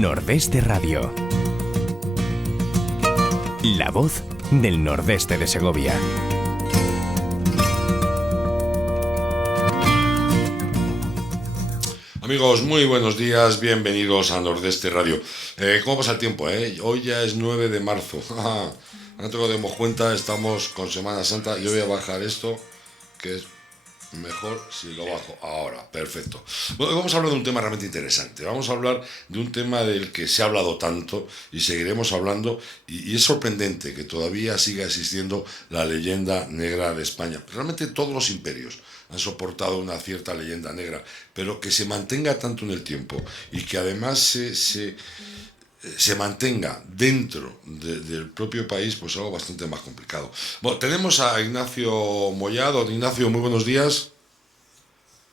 Nordeste Radio. La voz del nordeste de Segovia. Amigos, muy buenos días, bienvenidos a Nordeste Radio. ¿Cómo pasa el tiempo? Hoy ya es 9 de marzo. Antes que nos demos cuenta, estamos con Semana Santa. Yo voy a bajar esto, que es mejor si lo bajo ahora. Perfecto. Bueno, vamos a hablar de un tema realmente interesante. Vamos a hablar de un tema del que se ha hablado tanto y seguiremos hablando. Y es sorprendente que todavía siga existiendo la leyenda negra de España. Realmente todos los imperios han soportado una cierta leyenda negra, pero que se mantenga tanto en el tiempo y que además se mantenga dentro del propio país, pues algo bastante más complicado. Bueno, tenemos a Ignacio Moyá. Don Ignacio, muy buenos días.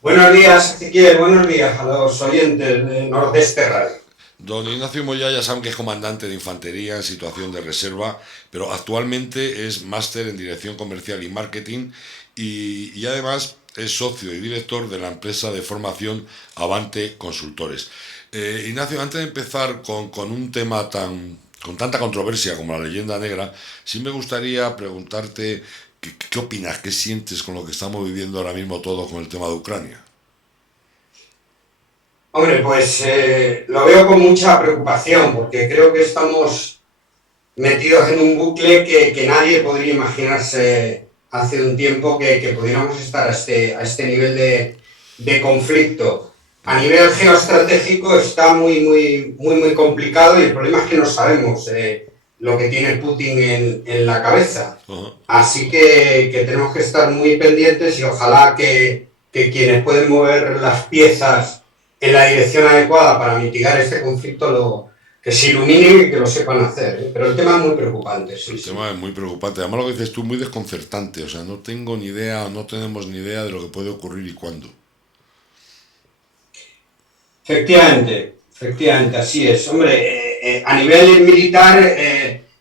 Buenos días, Ezequiel, buenos días a los oyentes de Nordeste Radio. Don Ignacio Moyá, ya saben que es comandante de infantería en situación de reserva, pero actualmente es máster en dirección comercial y marketing y además es socio y director de la empresa de formación Avante Consultores. Ignacio, antes de empezar con un tema con tanta controversia como la leyenda negra, sí me gustaría preguntarte qué opinas, qué sientes con lo que estamos viviendo ahora mismo todos con el tema de Ucrania. Hombre, pues lo veo con mucha preocupación porque creo que estamos metidos en un bucle que nadie podría imaginarse hace un tiempo que pudiéramos estar a este nivel de conflicto. A nivel geoestratégico está muy complicado y el problema es que no sabemos lo que tiene Putin en la cabeza. Uh-huh. Así que tenemos que estar muy pendientes y ojalá que quienes pueden mover las piezas en la dirección adecuada para mitigar este conflicto que se iluminen y que lo sepan hacer. Pero el tema es muy preocupante. Sí, el tema es muy preocupante. Además, lo que dices tú, muy desconcertante. O sea, no tenemos ni idea de lo que puede ocurrir y cuándo. Efectivamente, así es. Hombre, a nivel militar,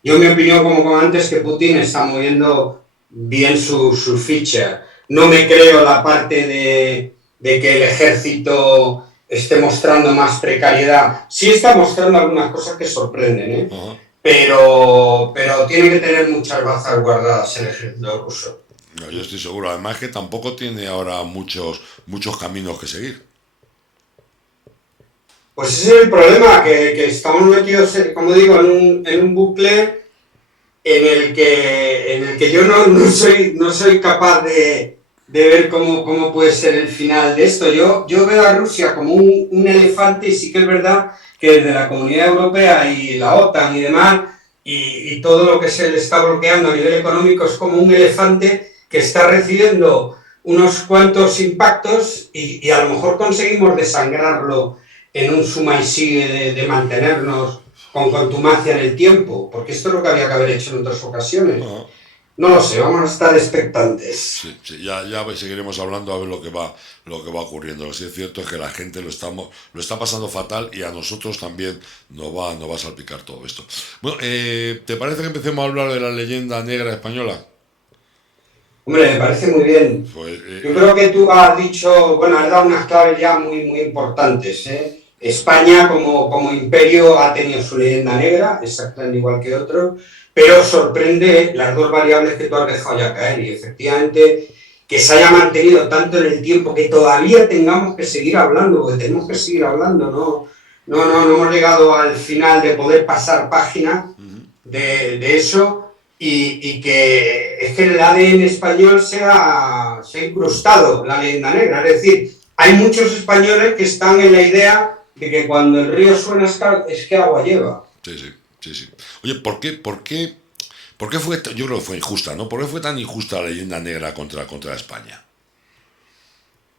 yo en mi opinión, como antes, que Putin está moviendo bien su ficha. No me creo la parte de que el ejército esté mostrando más precariedad. Sí está mostrando algunas cosas que sorprenden, uh-huh. pero tiene que tener muchas bazas guardadas el ejército ruso. No, yo estoy seguro. Además que tampoco tiene ahora muchos caminos que seguir. Pues ese es el problema, que estamos metidos, como digo, en un bucle en el que yo no soy capaz de ver cómo puede ser el final de esto. Yo veo a Rusia como un elefante y sí que es verdad que desde la Comunidad Europea y la OTAN y demás, y todo lo que se le está bloqueando a nivel económico es como un elefante que está recibiendo unos cuantos impactos y a lo mejor conseguimos desangrarlo en un suma y sigue de mantenernos con contumacia en el tiempo, porque esto es lo que había que haber hecho en otras ocasiones. No lo sé, vamos a estar expectantes. Sí, ya seguiremos hablando a ver lo que va ocurriendo. Lo que sí es cierto es que la gente lo está pasando fatal y a nosotros también nos va a salpicar todo esto. Bueno, ¿te parece que empecemos a hablar de la leyenda negra española? Hombre, me parece muy bien. Pues, yo creo que tú has dado unas claves ya muy importantes. España como imperio ha tenido su leyenda negra, exactamente igual que otros, pero sorprende las dos variables que tú has dejado ya caer y efectivamente que se haya mantenido tanto en el tiempo que todavía tengamos que seguir hablando, porque tenemos que seguir hablando, no hemos llegado al final de poder pasar página de eso. Y que es que el ADN español se ha incrustado la leyenda negra. Es decir, hay muchos españoles que están en la idea de que cuando el río suena es que agua lleva. Sí. Oye, ¿por qué fue? Yo creo que fue injusta, ¿no? ¿Por qué fue tan injusta la leyenda negra contra España?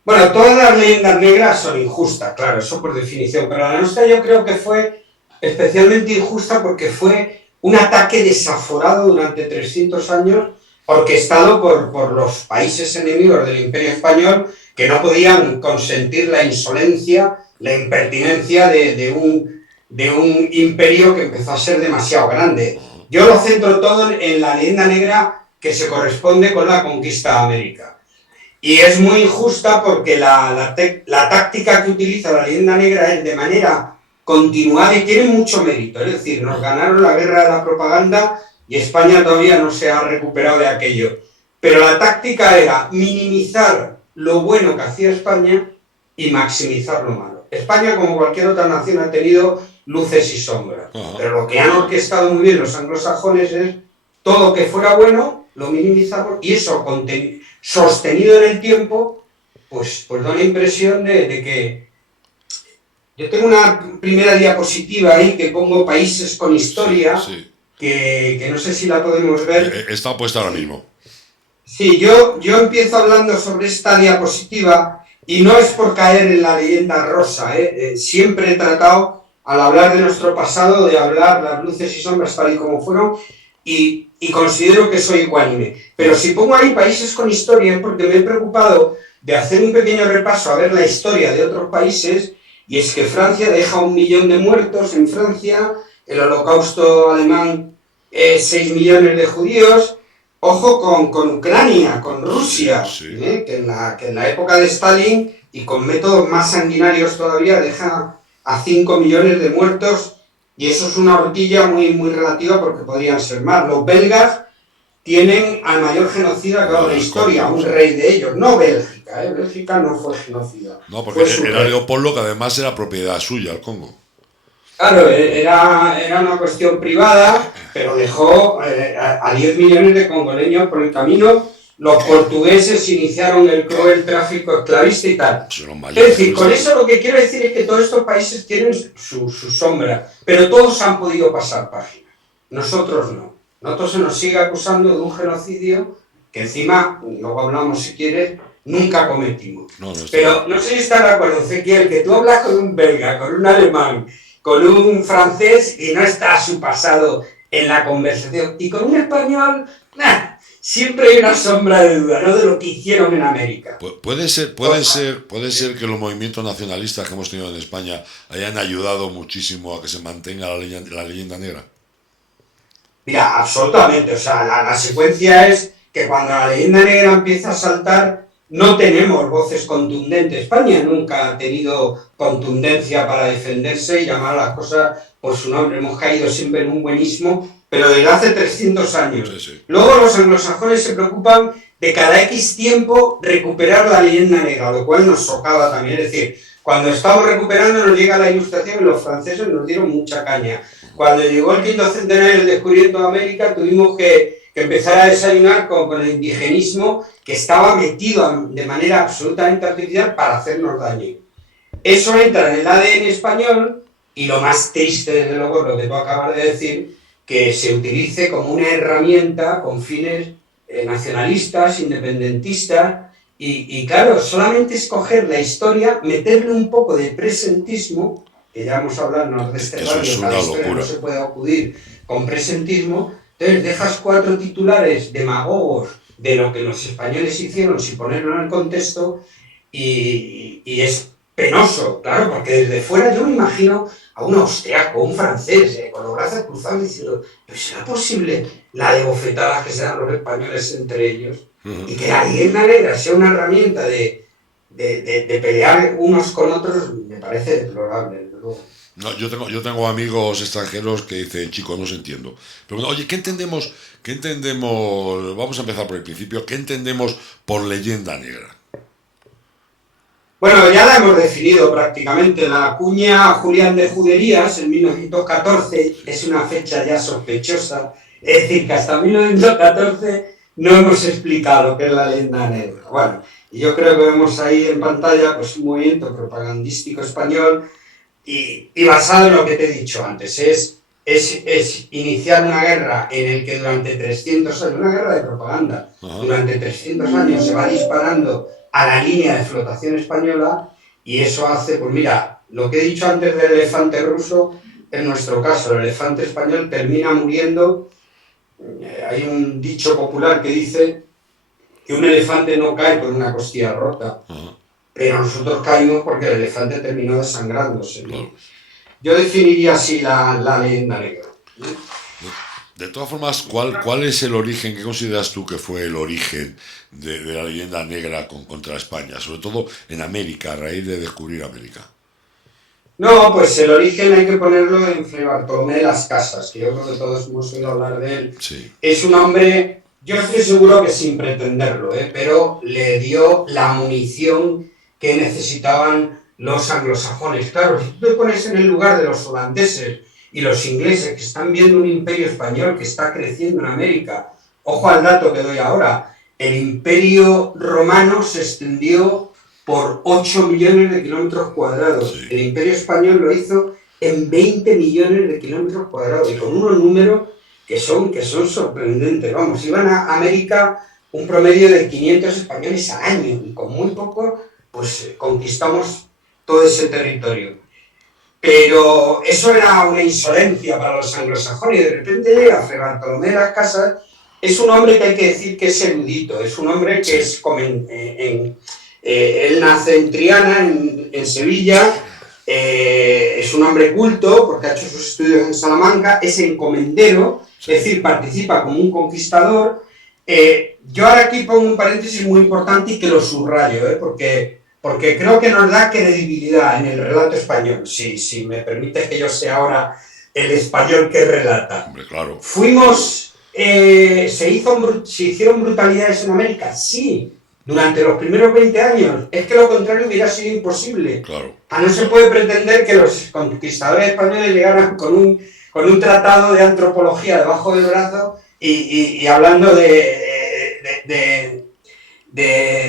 Bueno, todas las leyendas negras son injustas, claro, eso por definición. Pero la nuestra yo creo que fue especialmente injusta porque fue un ataque desaforado durante 300 años orquestado por los países enemigos del Imperio Español que no podían consentir la insolencia, la impertinencia de un imperio que empezó a ser demasiado grande. Yo lo centro todo en la leyenda negra que se corresponde con la conquista de América. Y es muy injusta porque la táctica que utiliza la leyenda negra es de manera continuada y tiene mucho mérito. Es decir, nos ganaron la guerra de la propaganda y España todavía no se ha recuperado de aquello. Pero la táctica era minimizar lo bueno que hacía España y maximizar lo malo. España, como cualquier otra nación, ha tenido luces y sombras. Pero lo que han orquestado muy bien los anglosajones es todo que fuera bueno, lo minimizamos, y eso sostenido en el tiempo, pues da la impresión de que... Yo tengo una primera diapositiva ahí que pongo países con historia, sí. Que no sé si la podemos ver. Está puesta ahora mismo. Sí, yo empiezo hablando sobre esta diapositiva y no es por caer en la leyenda rosa, siempre he tratado, al hablar de nuestro pasado, de hablar las luces y sombras tal y como fueron, y considero que soy ecuánime. Pero si pongo ahí países con historia es porque me he preocupado de hacer un pequeño repaso a ver la historia de otros países, y es que Francia deja 1 millón de muertos en Francia, el holocausto alemán, 6 millones de judíos. Ojo con Ucrania, con Rusia, sí. Que en la época de Stalin y con métodos más sanguinarios todavía deja a 5 millones de muertos, y eso es una horquilla muy, muy relativa porque podrían ser más. Los belgas tienen al mayor genocida que ha dado la historia, un rey de ellos, no Bélgica, Bélgica no fue genocida. No, porque era Leopoldo, que además era propiedad suya, el Congo. Claro, era una cuestión privada, pero dejó a 10 millones de congoleños por el camino. Los portugueses iniciaron el cruel tráfico esclavista y tal. Es decir, con eso lo que quiero decir es que todos estos países tienen su sombra, pero todos han podido pasar página. Nosotros no. Nosotros se nos sigue acusando de un genocidio que encima, luego hablamos si quieres, nunca cometimos. Pero no sé si estás de acuerdo, Ezequiel, que tú hablas con un belga, con un alemán, con un francés y no está su pasado en la conversación. Y con un español, siempre hay una sombra de duda, ¿no? De lo que hicieron en América. Puede ser que los movimientos nacionalistas que hemos tenido en España hayan ayudado muchísimo a que se mantenga la leyenda negra. Mira, absolutamente. O sea, la secuencia es que cuando la leyenda negra empieza a saltar, no tenemos voces contundentes. España nunca ha tenido contundencia para defenderse y llamar a las cosas por su nombre. Hemos caído siempre en un buenismo, pero desde hace 300 años. Sí. Luego los anglosajones se preocupan de cada X tiempo recuperar la leyenda negra, lo cual nos socava también. Es decir, cuando estamos recuperando nos llega la Ilustración y los franceses nos dieron mucha caña. Cuando llegó el 5º centenario del descubrimiento de América, tuvimos que empezar a desayunar con el indigenismo que estaba metido de manera absolutamente artificial para hacernos daño. Eso entra en el ADN español, y lo más triste, desde luego, lo que tú acabas de decir, que se utilice como una herramienta con fines nacionalistas, independentistas, y claro, solamente escoger la historia, meterle un poco de presentismo, que ya hemos hablado de este radio, cada historia no se puede acudir con presentismo. Entonces dejas 4 titulares demagogos de lo que los españoles hicieron sin ponerlo en el contexto, y es penoso, claro, porque desde fuera yo me imagino a un austriaco, un francés, con los brazos cruzados diciendo, ¿pero será posible la de bofetadas que se dan los españoles entre ellos? Y que la leyenda negra sea una herramienta de pelear unos con otros, me parece deplorable, desde luego. No, yo tengo amigos extranjeros que dicen, chico, no os entiendo. Pero oye, ¿qué entendemos? Vamos a empezar por el principio. ¿Qué entendemos por leyenda negra? Bueno, ya la hemos definido prácticamente. La cuña Julián de Juderías en 1914 es una fecha ya sospechosa. Es decir, que hasta 1914 no hemos explicado qué es la leyenda negra. Bueno, y yo creo que vemos ahí en pantalla pues un movimiento propagandístico español y basado en lo que te he dicho antes. Es iniciar una guerra en el que durante 300 años, una guerra de propaganda, durante 300 años se va disparando a la línea de flotación española, y eso hace, pues mira, lo que he dicho antes del elefante ruso, en nuestro caso, el elefante español termina muriendo. Hay un dicho popular que dice que un elefante no cae por una costilla rota, pero nosotros caímos porque el elefante terminó desangrándose, ¿no? Yo definiría así la leyenda negra. De todas formas, ¿cuál es el origen? ¿Qué consideras tú que fue el origen de la leyenda negra contra España? Sobre todo en América, a raíz de descubrir América. No, pues el origen hay que ponerlo en Fray Bartolomé de las Casas, que yo creo que todos hemos oído hablar de él. Sí. Es un hombre, yo estoy seguro que sin pretenderlo, pero le dio la munición que necesitaban los anglosajones. Claro, si tú te pones en el lugar de los holandeses y los ingleses que están viendo un imperio español que está creciendo en América, ojo al dato que doy ahora, el imperio romano se extendió por 8 millones de kilómetros cuadrados. Sí. El imperio español lo hizo en 20 millones de kilómetros cuadrados, y con unos números que son sorprendentes. Vamos, iban a América un promedio de 500 españoles al año, y con muy poco, pues conquistamos todo ese territorio. Pero eso era una insolencia para los anglosajones, y de repente llega Fray Bartolomé de las Casas. Es un hombre que hay que decir que es erudito, es un hombre que es él nace en Triana, en Sevilla, es un hombre culto porque ha hecho sus estudios en Salamanca, es encomendero, es decir, participa como un conquistador. Yo ahora aquí pongo un paréntesis muy importante y que lo subrayo, porque creo que nos da credibilidad en el relato español, si me permites que yo sea ahora el español que relata. Hombre, claro. ¿Se hicieron brutalidades en América? Sí, durante los primeros 20 años. Es que lo contrario hubiera sido imposible. Claro. No se puede pretender que los conquistadores españoles llegaran con un tratado de antropología debajo del brazo y hablando de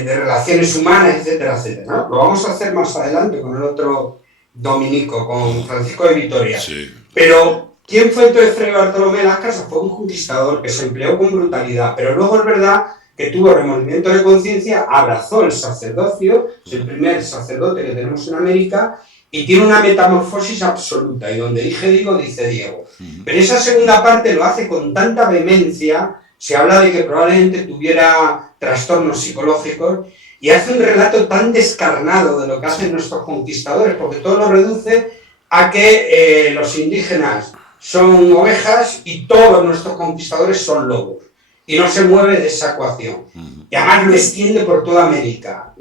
relaciones humanas, etcétera, etcétera, ¿no? Lo vamos a hacer más adelante con el otro dominico, con Francisco de Vitoria. Sí. Pero ¿quién fue entonces Fray Bartolomé de las Casas? Fue un conquistador que se empleó con brutalidad, pero luego es verdad que tuvo remordimiento de conciencia, abrazó el sacerdocio, es el primer sacerdote que tenemos en América, y tiene una metamorfosis absoluta, y donde dije digo, dice Diego. Pero esa segunda parte lo hace con tanta vehemencia, se habla de que probablemente tuviera trastornos psicológicos, y hace un relato tan descarnado de lo que hacen nuestros conquistadores, porque todo lo reduce a que los indígenas son ovejas y todos nuestros conquistadores son lobos. Y no se mueve de esa ecuación. Y además lo extiende por toda América.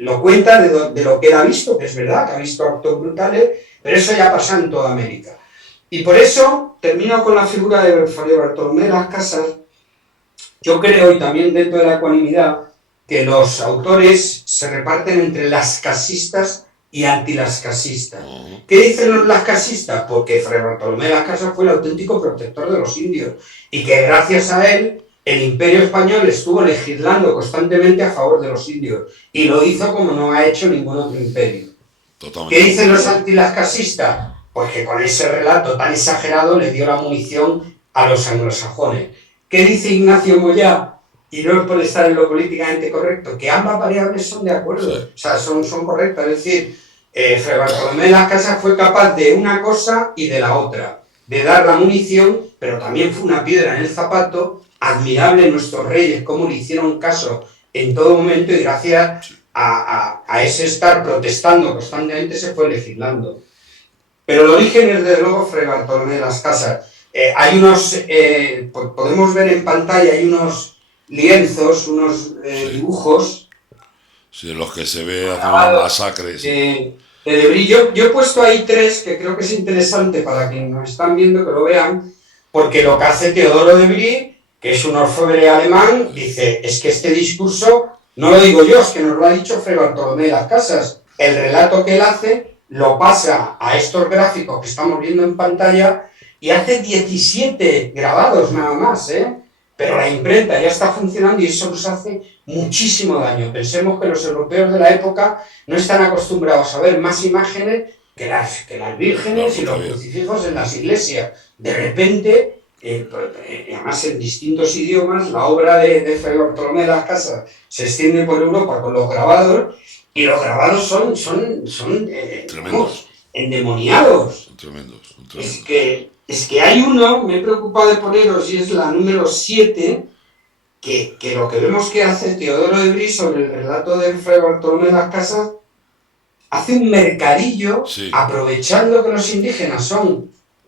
Lo cuenta de lo que él ha visto, que es verdad, que ha visto actos brutales, pero eso ya pasa en toda América. Y por eso termino con la figura de Fray Bartolomé de las Casas. Yo creo, y también dentro de la ecuanimidad, que los autores se reparten entre las casistas y antilascasistas. ¿Qué dicen los lascasistas? Porque Fray Bartolomé de las Casas fue el auténtico protector de los indios, y que gracias a él el Imperio Español estuvo legislando constantemente a favor de los indios, y lo hizo como no ha hecho ningún otro imperio. Totalmente. ¿Qué dicen los antilascasistas? Pues que con ese relato tan exagerado le dio la munición a los anglosajones. ¿Qué dice Ignacio Moyá? Y no es por estar en lo políticamente correcto, que ambas variables son de acuerdo, sí. O sea, son correctas. Es decir, Fray Bartolomé de las Casas fue capaz de una cosa y de la otra, de dar la munición, pero también fue una piedra en el zapato. Admirable nuestros reyes, cómo le hicieron caso en todo momento, y gracias a ese estar protestando constantemente se fue legislando. Pero el origen es desde luego Fray Bartolomé de las Casas. Hay unos, podemos ver en pantalla, hay unos lienzos, unos dibujos. Sí, los que se ve hacer una masacre. Sí. De Debris. Yo he puesto ahí 3 que creo que es interesante para quienes nos están viendo que lo vean, porque lo que hace Teodoro Debris, que es un orfebre alemán, dice, es que este discurso, no lo digo yo, es que nos lo ha dicho Fray Bartolomé de las Casas. El relato que él hace lo pasa a estos gráficos que estamos viendo en pantalla, y hace 17 grabados nada más, pero la imprenta ya está funcionando y eso nos hace muchísimo daño. Pensemos que los europeos de la época no están acostumbrados a ver más imágenes que las vírgenes y los crucifijos en las iglesias. De repente, además en distintos idiomas, la obra de Fray Bartolomé de las Casas se extiende por Europa con los grabados, y los grabados son tremendos, endemoniados. Son tremendos. Es que hay uno, me he preocupado de poneros, y es la número 7, que lo que vemos que hace Teodoro Debris sobre el relato de Fray Bartolomé de las Casas, hace un mercadillo, sí, aprovechando que los indígenas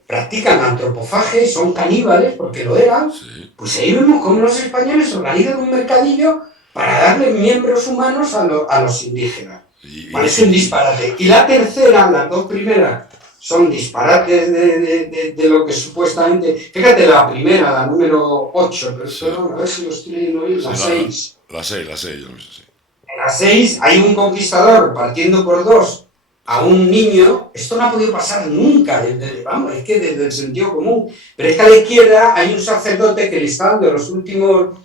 practican antropofagia y son caníbales, porque lo eran, sí. Pues ahí vemos cómo los españoles organizan un mercadillo para darle miembros humanos a los indígenas. Vale, es un disparate. Y la tercera, las dos primeras, son disparates de lo que supuestamente... Fíjate, la primera, la número 8, pero Sí. a ver si lo estoy leyendo bien, la 6. La 6, yo no sé si. En la 6 hay un conquistador partiendo por dos a un niño. Esto no ha podido pasar nunca, vamos, es que desde el sentido común. Pero es que a la izquierda hay un sacerdote que le está dando los últimos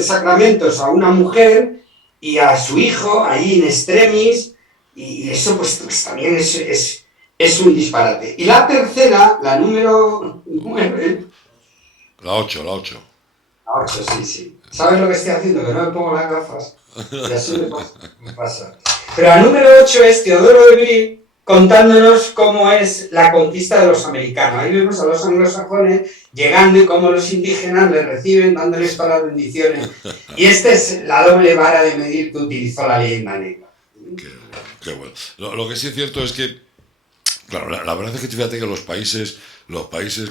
sacramentos a una mujer y a su hijo, ahí in extremis, y eso pues también es un disparate. Y la tercera, la número 9... La 8. La 8, sí. ¿Sabes lo que estoy haciendo? Que no me pongo las gafas. Y así me pasa. Pero la número 8 es Teodoro de Brie contándonos cómo es la conquista de los americanos. Ahí vemos a los anglosajones llegando y cómo los indígenas les reciben dándoles todas las bendiciones. Y esta es la doble vara de medir que utilizó la leyenda negra. Qué bueno. Lo que sí es cierto es que, claro, la verdad es que fíjate que los países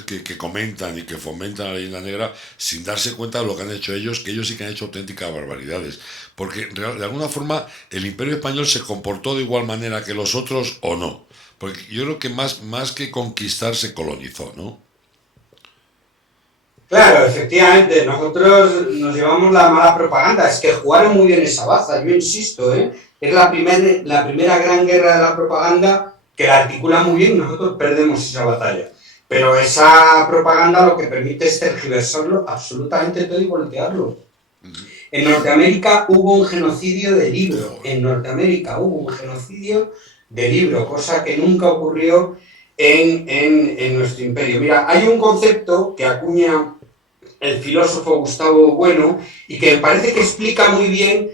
que comentan y que fomentan la leyenda negra, sin darse cuenta de lo que han hecho ellos, que ellos sí que han hecho auténticas barbaridades. Porque de alguna forma el Imperio Español se comportó de igual manera que los otros o no. Porque yo creo que más que conquistar se colonizó, ¿no? Claro, efectivamente, nosotros nos llevamos la mala propaganda, es que jugaron muy bien esa baza, yo insisto, es la primera gran guerra de la propaganda que la articula muy bien, nosotros perdemos esa batalla. Pero esa propaganda lo que permite es tergiversarlo absolutamente todo y voltearlo. En Norteamérica hubo un genocidio de libro, cosa que nunca ocurrió en nuestro imperio. Mira, hay un concepto que acuña el filósofo Gustavo Bueno y que me parece que explica muy bien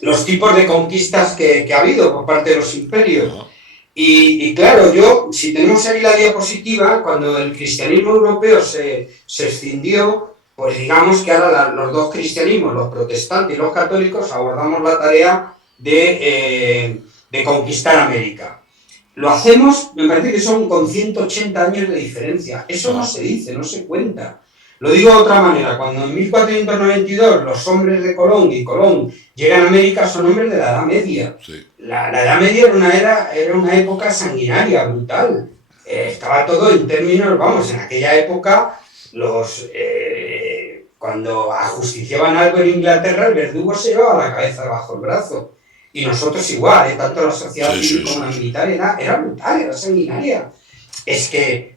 los tipos de conquistas que ha habido por parte de los imperios. Y claro, si tenemos ahí la diapositiva, cuando el cristianismo europeo se escindió, pues digamos que ahora los dos cristianismos, los protestantes y los católicos, abordamos la tarea de conquistar América. Lo hacemos, me parece que son con 180 años de diferencia. Eso no se dice, no se cuenta. Lo digo de otra manera, cuando en 1492 los hombres de Colón y Colón llegan a América, son hombres de la Edad Media. Sí. La Edad Media era una época sanguinaria, brutal. Estaba todo en términos, vamos, en aquella época, cuando ajusticiaban algo en Inglaterra, el verdugo se llevaba la cabeza bajo el brazo. Y nosotros igual, tanto la sociedad civil como la militar era brutal, era sanguinaria. Es que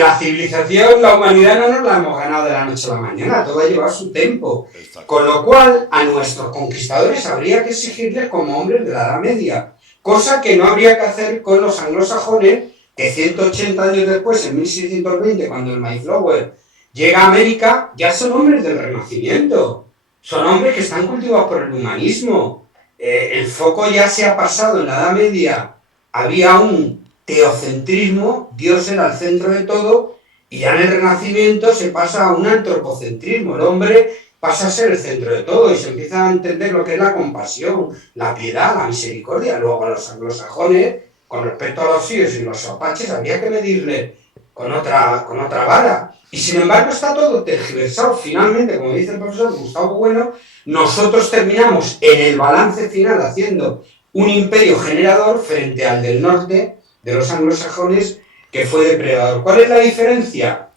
la civilización, la humanidad no nos la hemos ganado de la noche a la mañana, todo ha llevado su tiempo. Con lo cual, a nuestros conquistadores habría que exigirles como hombres de la Edad Media, cosa que no habría que hacer con los anglosajones, que 180 años después, en 1620, cuando el Mayflower llega a América, ya son hombres del Renacimiento, son hombres que están cultivados por el humanismo. El foco ya se ha pasado en la Edad Media, había un teocentrismo, Dios era el centro de todo, y ya en el Renacimiento se pasa a un antropocentrismo, el hombre pasa a ser el centro de todo y se empieza a entender lo que es la compasión, la piedad, la misericordia. Luego a los anglosajones, con respecto a los sirios y los apaches, habría que medirle con otra vara. Y sin embargo está todo tergiversado. Finalmente, como dice el profesor Gustavo Bueno, nosotros terminamos en el balance final haciendo un imperio generador frente al del norte, de los anglosajones, que fue depredador. ¿Cuál es la diferencia?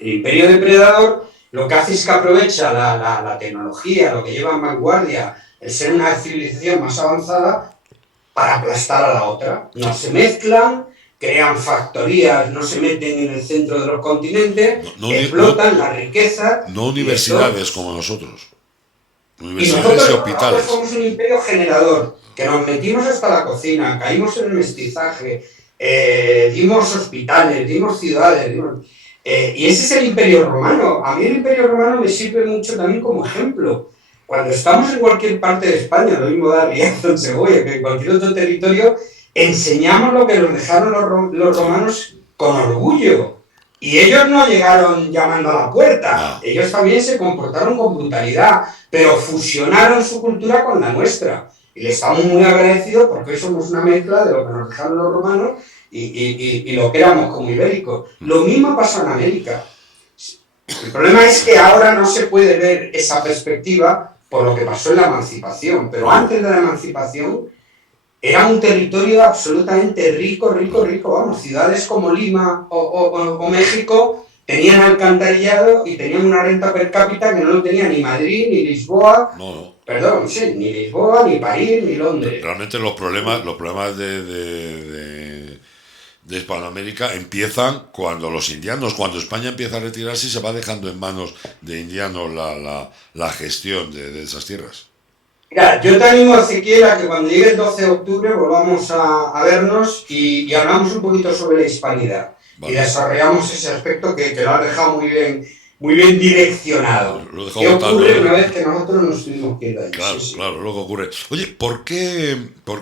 El imperio depredador lo que hace es que aprovecha la tecnología, lo que lleva en vanguardia, el ser una civilización más avanzada, para aplastar a la otra. No se mezclan, crean factorías, no se meten en el centro de los continentes, explotan la riqueza. No universidades como nosotros. Universidades y hospitales. Somos un imperio generador, que nos metimos hasta la cocina, caímos en el mestizaje, dimos hospitales, dimos ciudades, y ese es el Imperio Romano. A mí el Imperio Romano me sirve mucho también como ejemplo. Cuando estamos en cualquier parte de España, lo mismo da Riazo en Segovia que en cualquier otro territorio, enseñamos lo que nos dejaron los romanos con orgullo. Y ellos no llegaron llamando a la puerta, ellos también se comportaron con brutalidad, pero fusionaron su cultura con la nuestra. Y le estamos muy agradecidos porque hoy somos una mezcla de lo que nos dejaron los romanos y lo que éramos como ibéricos. Lo mismo pasó en América. El problema es que ahora no se puede ver esa perspectiva por lo que pasó en la emancipación, pero antes de la emancipación era un territorio absolutamente rico, vamos, ciudades como Lima o México tenían alcantarillado y tenían una renta per cápita que no lo tenía ni Madrid, ni Lisboa, perdón, sí, ni Lisboa, ni París, ni Londres. Realmente los problemas de Hispanoamérica empiezan cuando los indianos, cuando España empieza a retirarse y se va dejando en manos de indianos la gestión de esas tierras. Mira, yo te animo, Ezequiel, a que cuando llegue el 12 de octubre volvamos a vernos y hablamos un poquito sobre la hispanidad. Vale. Y desarrollamos ese aspecto que lo has dejado muy bien direccionado. ¿Qué ocurre una vez que nosotros nos tuvimos que ir ahí? Claro, sí. Claro, luego ocurre. Oye, ¿por qué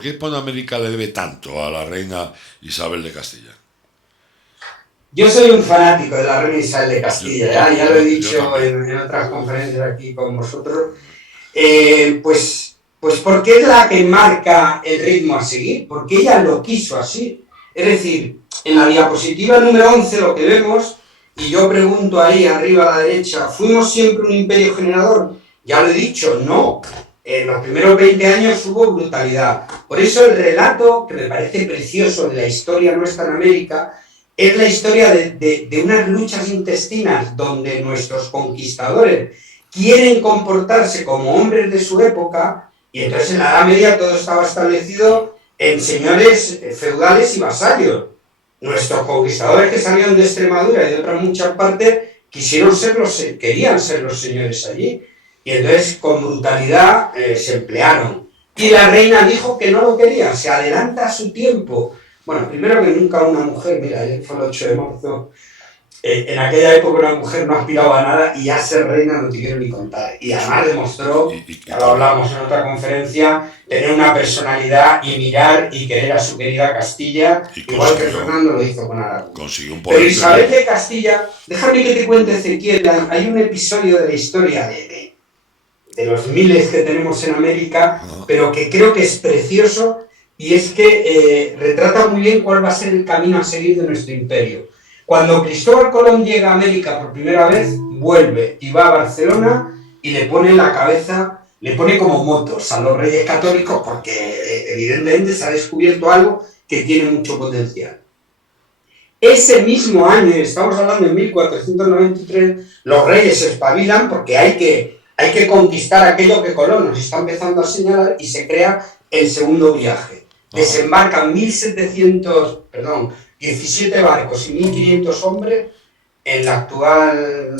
Hispanoamérica le debe tanto a la reina Isabel de Castilla? Yo soy un fanático de la reina Isabel de Castilla, ya lo he dicho en otras conferencias aquí con vosotros. Pues porque es la que marca el ritmo a seguir, porque ella lo quiso así. Es decir, en la diapositiva número 11 lo que vemos, y yo pregunto ahí arriba a la derecha, ¿fuimos siempre un imperio generador? Ya lo he dicho, no. En los primeros 20 años hubo brutalidad. Por eso el relato, que me parece precioso de la historia nuestra en América, es la historia de unas luchas intestinas donde nuestros conquistadores quieren comportarse como hombres de su época, y entonces en la Edad Media todo estaba establecido en señores feudales y vasallos. Nuestros conquistadores que salieron de Extremadura y de otras muchas partes querían ser los señores allí, y entonces con brutalidad se emplearon. Y la reina dijo que no lo quería, se adelanta a su tiempo. Bueno, primero que nunca una mujer, mira, ayer fue el 8 de marzo, en aquella época una mujer no aspiraba a nada y ya ser reina no te quiero ni contar. Y además demostró, ya lo hablamos en otra conferencia, tener una personalidad y mirar y querer a su querida Castilla, igual que Fernando lo hizo con Aragón. Pero Isabel de Castilla, déjame que te cuente, Ezequiel, hay un episodio de la historia de los miles que tenemos en América, pero que creo que es precioso, y es que retrata muy bien cuál va a ser el camino a seguir de nuestro imperio. Cuando Cristóbal Colón llega a América por primera vez, vuelve y va a Barcelona y le pone en la cabeza, le pone como motos a los reyes católicos porque evidentemente se ha descubierto algo que tiene mucho potencial. Ese mismo año, estamos hablando de 1493, los reyes se espabilan porque hay que conquistar aquello que Colón nos está empezando a señalar y se crea el segundo viaje. Desembarcan 17 barcos y 1.500 hombres en la actual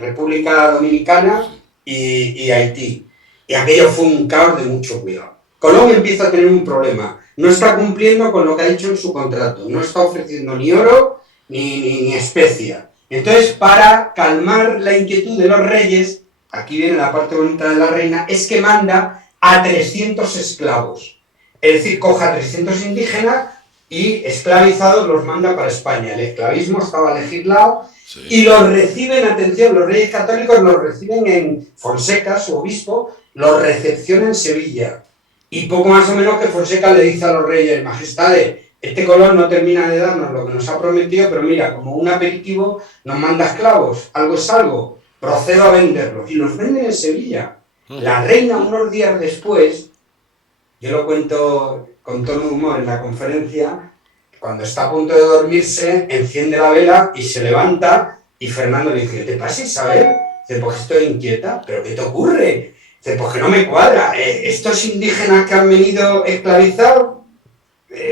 República Dominicana y Haití. Y aquello fue un caos de mucho cuidado. Colón empieza a tener un problema. No está cumpliendo con lo que ha dicho en su contrato. No está ofreciendo ni oro ni especia. Entonces, para calmar la inquietud de los reyes, aquí viene la parte bonita de la reina, es que manda a 300 esclavos. Es decir, coja 300 indígenas y esclavizados los manda para España. El esclavismo estaba legislado y los reciben, atención, los reyes católicos los reciben en Fonseca, su obispo, los recepciona en Sevilla. Y poco más o menos que Fonseca le dice a los reyes, majestades, este Colón no termina de darnos lo que nos ha prometido, pero mira, como un aperitivo nos manda esclavos, algo es algo, procedo a venderlos. Y los venden en Sevilla. La reina, unos días después, yo lo cuento con tono de humor en la conferencia, cuando está a punto de dormirse, enciende la vela y se levanta, y Fernando le dice, ¿qué te pasa, Isabel? Dice, pues estoy inquieta. ¿Pero qué te ocurre? Dice, pues que no me cuadra. Estos indígenas que han venido esclavizados,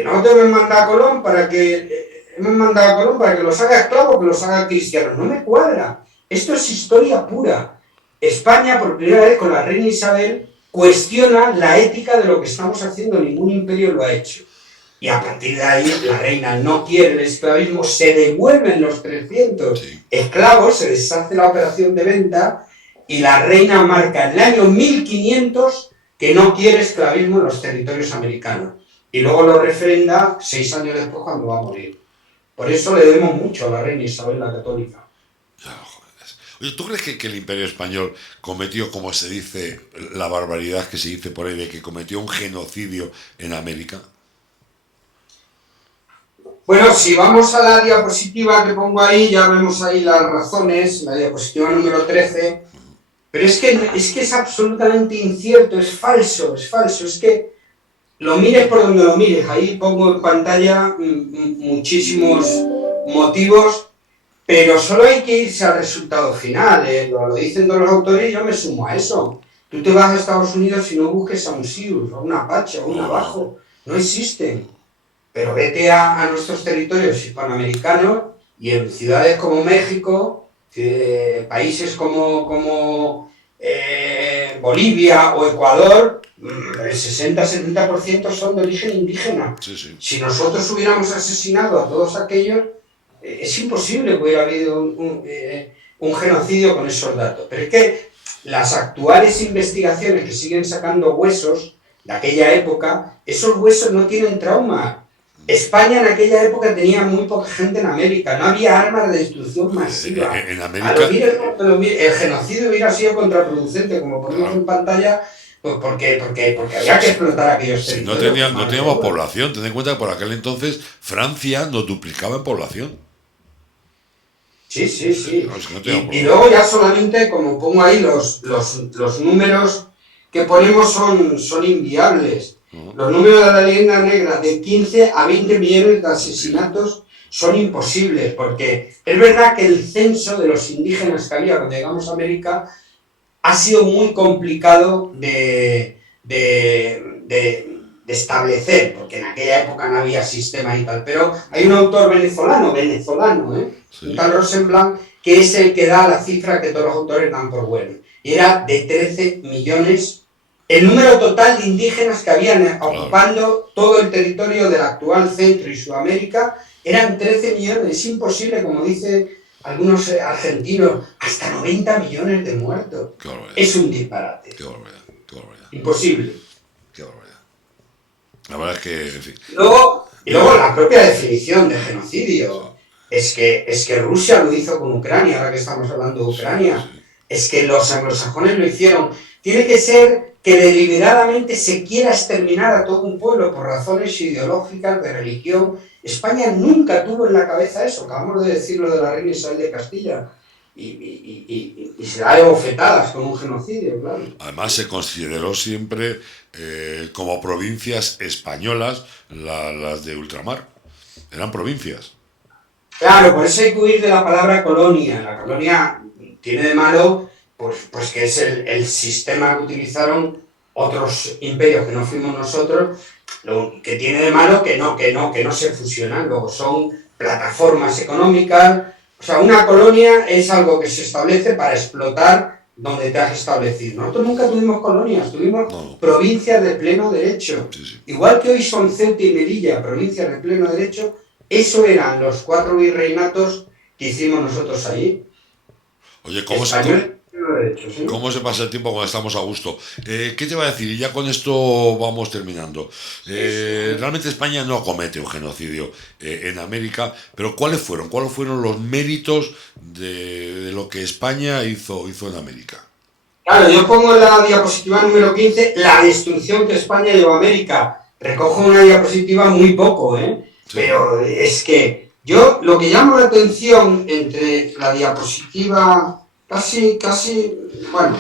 nosotros hemos mandado a Colón para que los haga esclavos, que los haga cristianos. No me cuadra. Esto es historia pura. España, por primera vez con la reina Isabel, cuestiona la ética de lo que estamos haciendo. Ningún imperio lo ha hecho. Y a partir de ahí, la reina no quiere el esclavismo, se devuelven los 300 esclavos, se deshace la operación de venta, y la reina marca en el año 1500 que no quiere esclavismo en los territorios americanos. Y luego lo refrenda 6 años después cuando va a morir. Por eso le debemos mucho a la reina Isabel la Católica. Oye, ¿tú crees que el Imperio Español cometió, como se dice, la barbaridad que se dice por ahí, de que cometió un genocidio en América? Bueno, si vamos a la diapositiva que pongo ahí, ya vemos ahí las razones, la diapositiva número 13. Pero es que es absolutamente incierto, es falso, es falso. Es que lo mires por donde lo mires. Ahí pongo en pantalla muchísimos motivos, pero solo hay que irse al resultado final. Lo dicen todos los autores y yo me sumo a eso. Tú te vas a Estados Unidos y no busques a un Sirius, a un Apache, a un Navajo. No existen. Pero vete a nuestros territorios hispanoamericanos y en ciudades como México, países como Bolivia o Ecuador, el 60-70% son de origen indígena. Sí, sí. Si nosotros hubiéramos asesinado a todos aquellos, es imposible que hubiera habido un genocidio con esos datos. Pero es que las actuales investigaciones que siguen sacando huesos de aquella época, esos huesos no tienen trauma. España en aquella época tenía muy poca gente en América, no había armas de destrucción masiva. En América... El genocidio hubiera sido contraproducente, como ponemos en pantalla, pues porque había que explotar aquellos territorios. No teníamos población. Ten en cuenta que por aquel entonces Francia nos duplicaba en población. Sí. No y luego ya solamente, como pongo ahí, los números que ponemos son inviables. Los números de la leyenda negra de 15 a 20 millones de asesinatos son imposibles, porque es verdad que el censo de los indígenas que había cuando llegamos a América ha sido muy complicado de establecer, porque en aquella época no había sistema y tal, pero hay un autor venezolano, un tal Rosenblatt, que es el que da la cifra que todos los autores dan por bueno, y era de 13 millones. El número total de indígenas que habían ocupando todo el territorio del actual Centro y Sudamérica eran 13 millones. Es imposible, como dicen algunos argentinos, hasta 90 millones de muertos. Es un disparate. Qué barbaridad. Imposible. Qué barbaridad. La verdad es que, en fin. Y luego la propia definición de genocidio. Es que Rusia lo hizo con Ucrania, ahora que estamos hablando de Ucrania. Es que los anglosajones lo hicieron. Tiene que ser que deliberadamente se quiera exterminar a todo un pueblo por razones ideológicas, de religión. España nunca tuvo en la cabeza eso. Acabamos de decirlo de la reina Isabel de Castilla. Y se da de bofetadas con un genocidio, claro. Además se consideró siempre como provincias españolas las de ultramar. Eran provincias. Claro, por eso hay que huir de la palabra colonia. La colonia tiene de malo pues que es el sistema que utilizaron otros imperios que no fuimos nosotros, lo que tiene de malo que no se fusionan, luego son plataformas económicas. O sea, una colonia es algo que se establece para explotar donde te has establecido. Nosotros nunca tuvimos colonias, tuvimos provincias de pleno derecho. Sí. Igual que hoy son Ceuta y Melilla, provincias de pleno derecho, eso eran los 4 virreinatos que hicimos nosotros allí. Oye, ¿cómo se pasa el tiempo cuando estamos a gusto? ¿Qué te va a decir? Y ya con esto vamos terminando. Realmente España no comete un genocidio en América, pero ¿cuáles fueron los méritos de lo que España hizo en América? Claro, yo pongo en la diapositiva número 15 la destrucción que España llevó a América. Recojo una diapositiva muy poco, Sí. Pero es que yo lo que llamo la atención entre la diapositiva casi, bueno,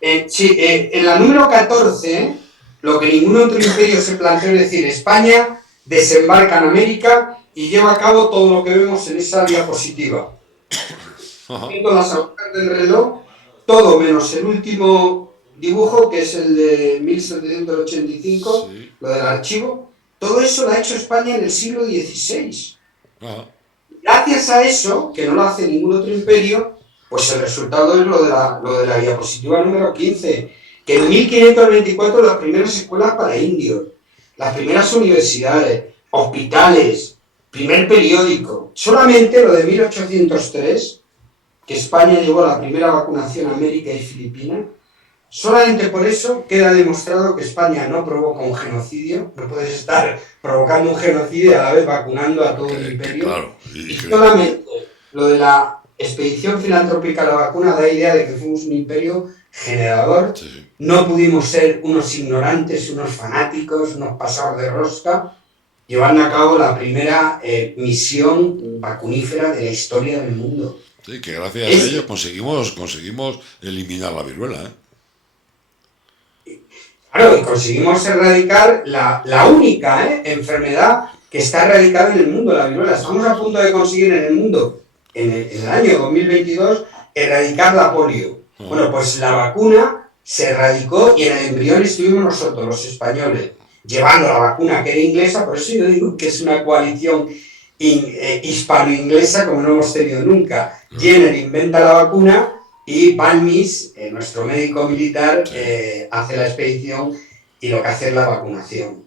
en la número 14, lo que ningún otro imperio se planteó, es decir, España desembarca en América y lleva a cabo todo lo que vemos en esa diapositiva. Viendo las agujas del reloj, todo menos el último dibujo, que es el de 1785, sí. Lo del archivo, todo eso lo ha hecho España en el siglo XVI. Gracias a eso, que no lo hace ningún otro imperio, pues el resultado es lo de la diapositiva número 15, que en 1524 las primeras escuelas para indios, las primeras universidades, hospitales, primer periódico, solamente lo de 1803, que España llevó la primera vacunación a América y Filipinas, solamente por eso queda demostrado que España no provoca un genocidio. No puedes estar provocando un genocidio y a la vez vacunando a todo el imperio. Claro, y solamente lo de la expedición filantrópica a la vacuna da idea de que fuimos un imperio generador. Sí. No pudimos ser unos ignorantes, unos fanáticos, unos pasados de rosca, llevando a cabo la primera misión vacunífera de la historia del mundo. Sí, que gracias a ellos conseguimos eliminar la viruela, ¿eh? Claro, y conseguimos erradicar la única enfermedad que está erradicada en el mundo, la viruela. Estamos a punto de conseguir en el mundo, en el año 2022, erradicar la polio. Bueno, pues la vacuna se erradicó y en el embrión estuvimos nosotros, los españoles, llevando la vacuna que era inglesa. Por eso yo digo que es una coalición hispano-inglesa como no hemos tenido nunca. Jenner inventa la vacuna y Balmis, nuestro médico militar, hace la expedición y lo que hace es la vacunación.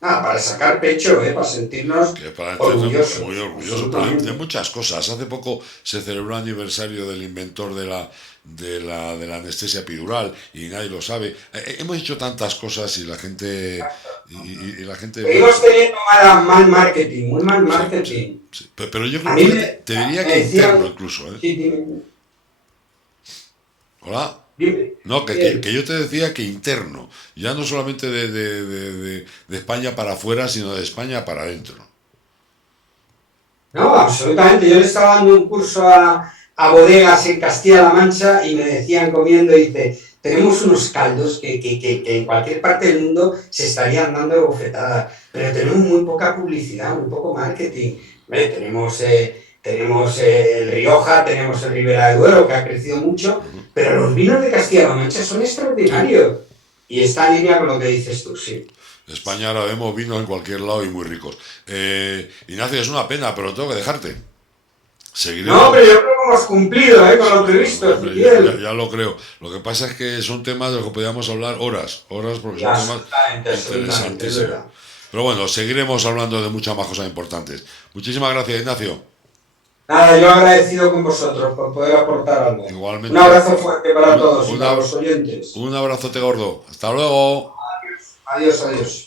Para sacar pecho, para sentirnos orgullosos. Muy orgullosos de muchas cosas. Hace poco se celebró el aniversario del inventor de la anestesia epidural y nadie lo sabe. Hemos hecho tantas cosas y la gente... Seguimos teniendo mal marketing, muy mal marketing. Sí. Pero yo creo que te diría que interno incluso. Sí, dime. Hola. Dime. No, que yo te decía que interno, ya no solamente de España para afuera, sino de España para adentro. No, absolutamente. Yo le estaba dando un curso a bodegas en Castilla-La Mancha y me decían comiendo, dice, tenemos unos caldos que en cualquier parte del mundo se estarían dando de bofetadas, pero tenemos muy poca publicidad, muy poco marketing. Tenemos el Rioja, tenemos el Ribera de Duero, que ha crecido mucho, pero los vinos de Castilla-La Mancha son extraordinarios. Y está en línea con lo que dices tú, sí. España ahora vemos vinos en cualquier lado y muy ricos. Ignacio, es una pena, pero tengo que dejarte. Seguiremos. No, pero yo creo que hemos cumplido con lo previsto. Hombre, ya lo creo. Lo que pasa es que son temas de los que podríamos hablar horas, porque son temas interesantes. Pero bueno, seguiremos hablando de muchas más cosas importantes. Muchísimas gracias, Ignacio. Nada, yo agradecido con vosotros por poder aportar algo. Igualmente. Un abrazo fuerte para todos y para los oyentes. Un abrazote gordo. Hasta luego. Adiós, adiós.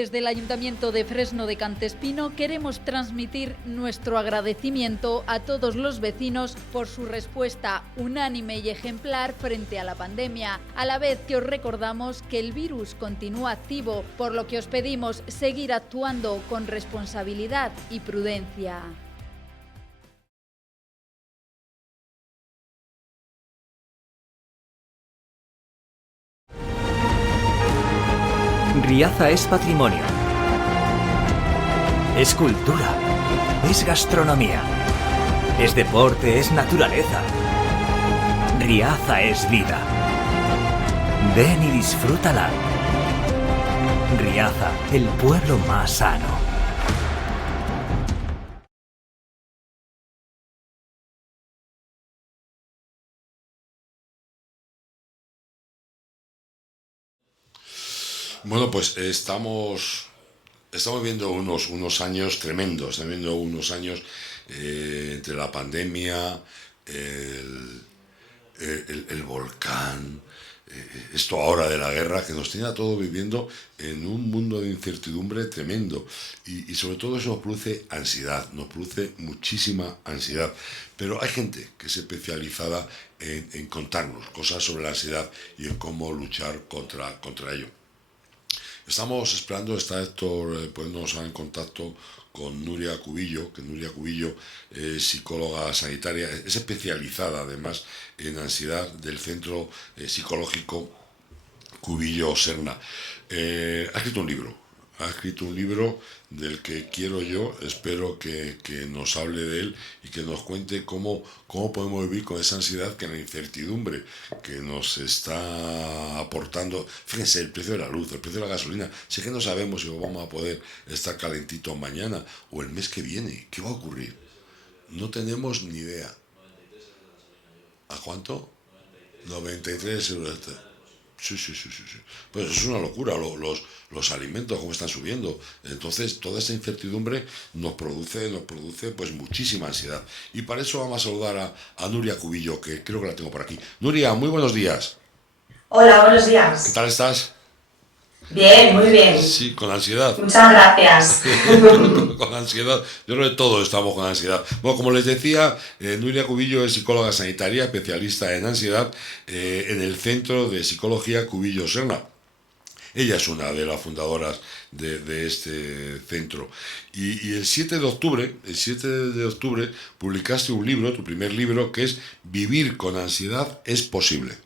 Desde el Ayuntamiento de Fresno de Cantespino queremos transmitir nuestro agradecimiento a todos los vecinos por su respuesta unánime y ejemplar frente a la pandemia, a la vez que os recordamos que el virus continúa activo, por lo que os pedimos seguir actuando con responsabilidad y prudencia. Riaza es patrimonio, es cultura, es gastronomía, es deporte, es naturaleza. Riaza es vida. Ven y disfrútala. Riaza, el pueblo más sano. Bueno, pues estamos viendo unos años tremendos, estamos viendo unos años entre la pandemia, el volcán, esto ahora de la guerra, que nos tiene a todos viviendo en un mundo de incertidumbre tremendo. Y sobre todo eso nos produce ansiedad, nos produce muchísima ansiedad. Pero hay gente que es especializada en contarnos cosas sobre la ansiedad y en cómo luchar contra ello. Estamos esperando, está Héctor poniéndonos en contacto con Nuria Cubillo, que Nuria Cubillo es psicóloga sanitaria, es especializada además en ansiedad del Centro Psicológico Cubillo Serna. Ha escrito un libro del que espero que nos hable de él y que nos cuente cómo podemos vivir con esa ansiedad, que la incertidumbre que nos está aportando. Fíjense, el precio de la luz, el precio de la gasolina, sé que no sabemos si vamos a poder estar calentitos mañana o el mes que viene. ¿Qué va a ocurrir? No tenemos ni idea. ¿A cuánto? 93 euros. Sí. Pues es una locura, los alimentos como están subiendo. Entonces toda esa incertidumbre nos produce pues muchísima ansiedad. Y para eso vamos a saludar a Nuria Cubillo, que creo que la tengo por aquí. Nuria, muy buenos días. Hola, buenos días. ¿Qué tal estás? Bien, muy bien. Sí, con ansiedad. Muchas gracias. Con ansiedad. Yo creo que todos estamos con ansiedad. Bueno, como les decía, Nuria Cubillo es psicóloga sanitaria, especialista en ansiedad en el Centro de Psicología Cubillo Serna. Ella es una de las fundadoras de este centro. Y el 7 de octubre publicaste un libro, tu primer libro, que es Vivir con ansiedad es posible.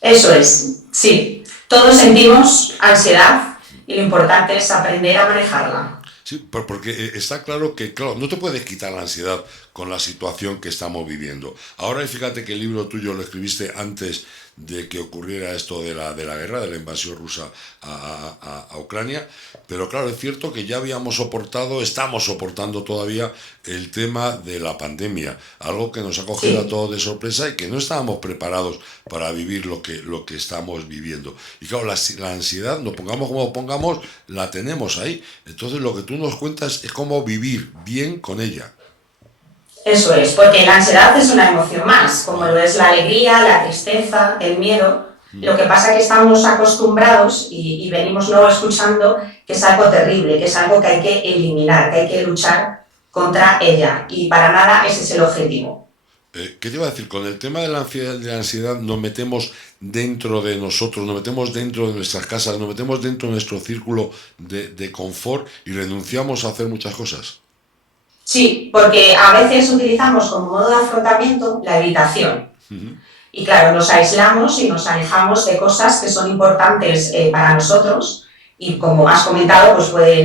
Eso es, sí. Todos sentimos ansiedad y lo importante es aprender a manejarla. Sí, porque está claro que, no te puedes quitar la ansiedad con la situación que estamos viviendo. Ahora fíjate que el libro tuyo lo escribiste antes de que ocurriera esto de la guerra, de la invasión rusa a Ucrania, pero claro, es cierto que ya estamos soportando todavía el tema de la pandemia, algo que nos ha cogido a todos de sorpresa y que no estábamos preparados para vivir lo que estamos viviendo. Y claro, la ansiedad, nos pongamos como pongamos, la tenemos ahí. Entonces lo que tú nos cuentas es cómo vivir bien con ella. Eso es, porque la ansiedad es una emoción más, como lo es la alegría, la tristeza, el miedo. Lo que pasa es que estamos acostumbrados y venimos luego escuchando que es algo terrible, que es algo que hay que eliminar, que hay que luchar contra ella. Y para nada ese es el objetivo. ¿Qué te iba a decir? Con el tema de la ansiedad nos metemos dentro de nosotros, nos metemos dentro de nuestras casas, nos metemos dentro de nuestro círculo de confort y renunciamos a hacer muchas cosas. Sí, porque a veces utilizamos como modo de afrontamiento la evitación. Y claro, nos aislamos y nos alejamos de cosas que son importantes para nosotros y como has comentado, pues puede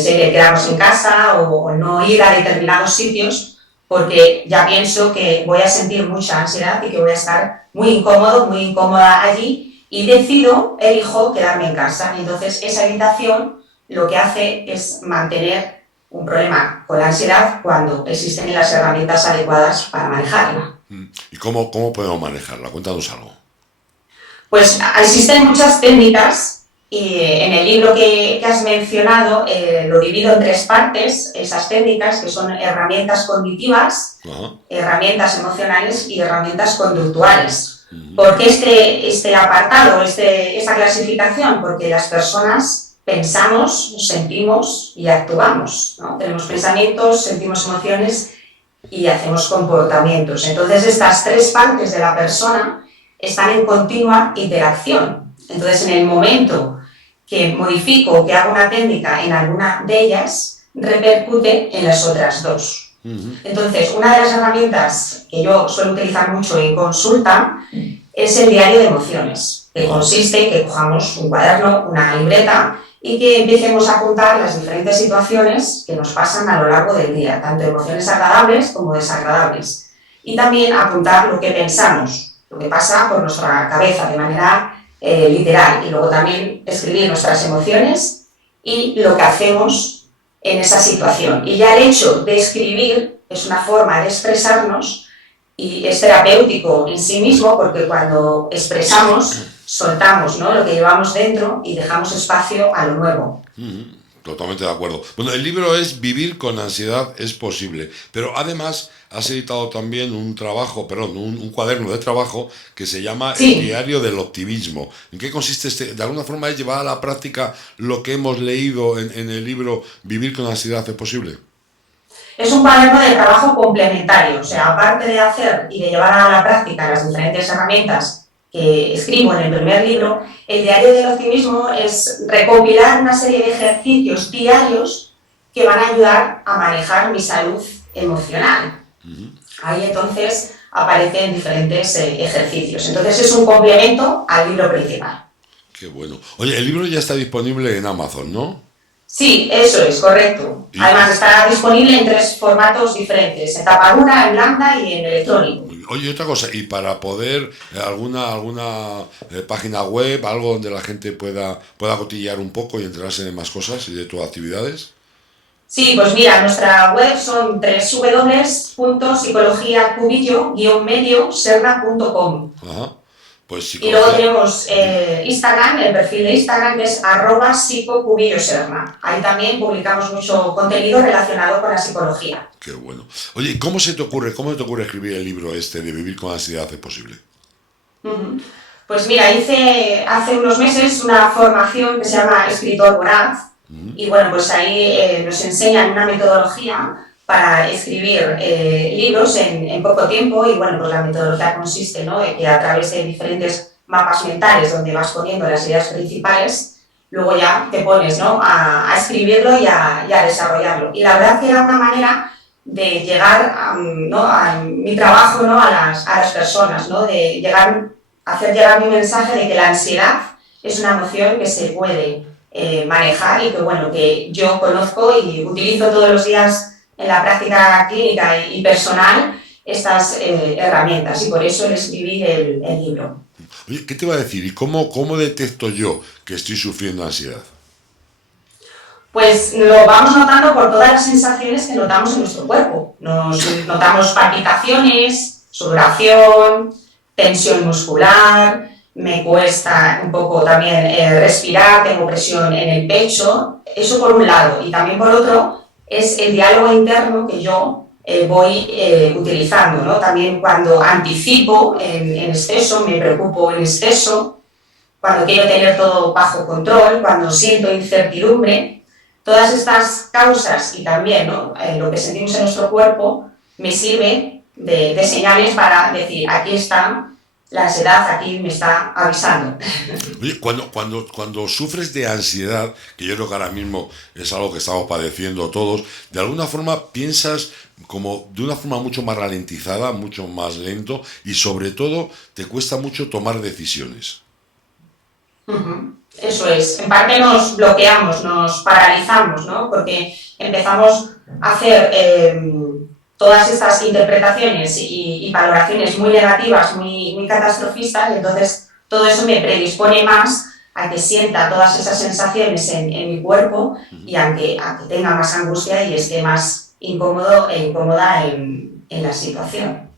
ser quedarnos en casa o no ir a determinados sitios porque ya pienso que voy a sentir mucha ansiedad y que voy a estar muy incómodo, muy incómoda allí y elijo quedarme en casa. Entonces esa evitación lo que hace es mantener un problema con la ansiedad cuando existen las herramientas adecuadas para manejarla. ¿Y cómo podemos manejarla? Cuéntanos algo. Pues existen muchas técnicas y en el libro que has mencionado lo divido en 3 partes, esas técnicas que son herramientas cognitivas, herramientas emocionales y herramientas conductuales. ¿Por qué este apartado, esta clasificación? Porque las personas pensamos, sentimos y actuamos, ¿no? Tenemos pensamientos, sentimos emociones y hacemos comportamientos. Entonces, estas tres partes de la persona están en continua interacción. Entonces, en el momento que modifico o que hago una técnica en alguna de ellas, repercute en las otras dos. Entonces, una de las herramientas que yo suelo utilizar mucho en consulta es el diario de emociones, que consiste en que cojamos un cuaderno, una libreta y que empecemos a apuntar las diferentes situaciones que nos pasan a lo largo del día, tanto emociones agradables como desagradables. Y también apuntar lo que pensamos, lo que pasa por nuestra cabeza de manera literal. Y luego también escribir nuestras emociones y lo que hacemos en esa situación. Y ya el hecho de escribir es una forma de expresarnos y es terapéutico en sí mismo, porque cuando expresamos, soltamos, ¿no?, lo que llevamos dentro y dejamos espacio a lo nuevo. Totalmente de acuerdo. Bueno, el libro es Vivir con ansiedad es posible, pero además has editado también un cuaderno de trabajo que se llama El diario del optimismo. ¿En qué consiste este? De alguna forma es llevar a la práctica lo que hemos leído en el libro Vivir con ansiedad es posible. Es un cuaderno de trabajo complementario, o sea, aparte de hacer y de llevar a la práctica las diferentes herramientas que escribo en el primer libro, el diario del optimismo es recopilar una serie de ejercicios diarios que van a ayudar a manejar mi salud emocional. Ahí entonces aparecen diferentes ejercicios. Entonces es un complemento al libro principal. Qué bueno. Oye, el libro ya está disponible en Amazon, ¿no? Sí, eso es, correcto. Además está disponible en 3 formatos diferentes, en tapa dura, en blanda y en electrónico. Oye, otra cosa, y para poder, alguna página web, algo donde la gente pueda cotillear un poco y enterarse de más cosas y de tus actividades. Sí, pues mira, nuestra web son www.psicologiacubillo-serna.com. Ajá. Pues y luego tenemos Instagram, el perfil de Instagram, que es @psicocubilloserna. Ahí también publicamos mucho contenido relacionado con la psicología. Qué bueno. Oye, ¿cómo te ocurre escribir el libro este de Vivir con ansiedad es posible? Pues mira, hice hace unos meses una formación que se llama Escritor Voraz. Y bueno, pues ahí nos enseñan una metodología para escribir libros en poco tiempo. Y bueno, pues la metodología consiste, ¿no?, en que a través de diferentes mapas mentales donde vas poniendo las ideas principales, luego ya te pones, ¿no?, a escribirlo y a desarrollarlo. Y la verdad que era una manera de llegar a mi trabajo, ¿no?, a las personas, ¿no?, de hacer llegar mi mensaje de que la ansiedad es una emoción que se puede manejar y que, bueno, que yo conozco y utilizo todos los días en la práctica clínica y personal estas herramientas, y por eso el escribir el libro. Oye, ¿qué te iba a decir? ¿Y cómo detecto yo que estoy sufriendo ansiedad? Pues lo vamos notando por todas las sensaciones que notamos en nuestro cuerpo. Nos notamos palpitaciones, sudoración, tensión muscular, me cuesta un poco también respirar, tengo presión en el pecho, eso por un lado. Y también por otro es el diálogo interno que yo voy utilizando, ¿no? También cuando anticipo en exceso, me preocupo en exceso, cuando quiero tener todo bajo control, cuando siento incertidumbre, todas estas causas y también, ¿no?, lo que sentimos en nuestro cuerpo me sirve de señales para decir, aquí está la ansiedad, aquí me está avisando. Oye, cuando sufres de ansiedad, que yo creo que ahora mismo es algo que estamos padeciendo todos, de alguna forma piensas como de una forma mucho más ralentizada, mucho más lento, y sobre todo te cuesta mucho tomar decisiones. Eso es, en parte nos bloqueamos, nos paralizamos, ¿no?, porque empezamos a hacer todas estas interpretaciones y valoraciones muy negativas, muy catastrofistas, y entonces todo eso me predispone más a que sienta todas esas sensaciones en mi cuerpo y a que tenga más angustia y esté más incómodo e incómoda en la situación.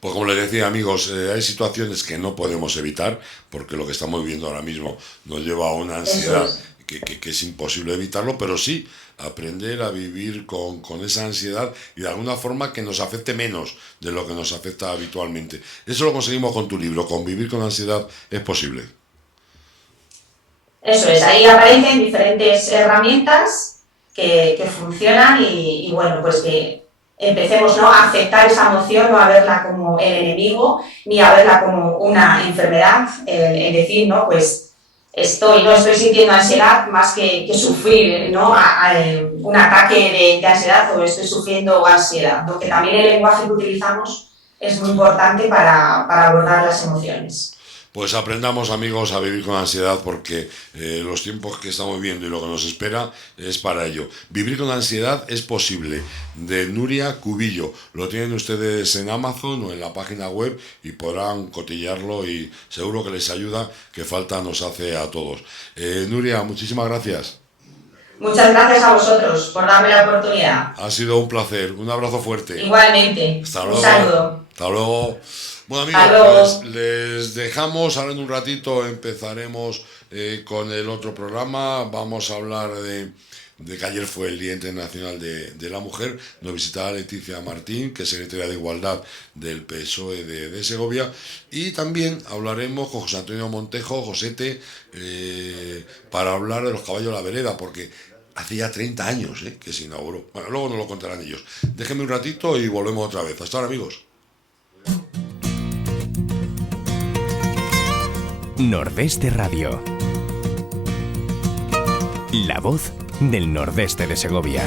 Pues como les decía, amigos, hay situaciones que no podemos evitar, porque lo que estamos viviendo ahora mismo nos lleva a una ansiedad que es imposible evitarlo, pero sí aprender a vivir con esa ansiedad y de alguna forma que nos afecte menos de lo que nos afecta habitualmente. Eso lo conseguimos con tu libro, con Vivir con ansiedad es posible. Eso es, ahí aparecen diferentes herramientas que funcionan y bueno, pues que empecemos, ¿no?, a aceptar esa emoción, no a verla como el enemigo, ni a verla como una enfermedad, en decir, ¿no?, pues estoy sintiendo ansiedad más que sufrir, ¿no?, un ataque de ansiedad, o estoy sufriendo ansiedad, ¿no?, que también el lenguaje que utilizamos es muy importante para abordar las emociones. Pues aprendamos, amigos, a vivir con ansiedad, porque los tiempos que estamos viviendo y lo que nos espera es para ello. Vivir con ansiedad es posible, de Nuria Cubillo. Lo tienen ustedes en Amazon o en la página web y podrán cotillarlo y seguro que les ayuda, que falta nos hace a todos. Nuria, muchísimas gracias. Muchas gracias a vosotros por darme la oportunidad. Ha sido un placer. Un abrazo fuerte. Igualmente. Hasta luego. Un saludo. Hasta luego. Bueno, amigos, les dejamos. Ahora en un ratito empezaremos con el otro programa. Vamos a hablar de que ayer fue el Día Internacional de la Mujer. Nos visitará Leticia Martín, que es secretaria de Igualdad del PSOE de Segovia. Y también hablaremos con José Antonio Montejo, Josete, para hablar de los caballos de la vereda, porque hace ya 30 años que se inauguró. Bueno, luego nos lo contarán ellos. Déjenme un ratito y volvemos otra vez. Hasta ahora, amigos. Nordeste Radio. La voz del Nordeste de Segovia.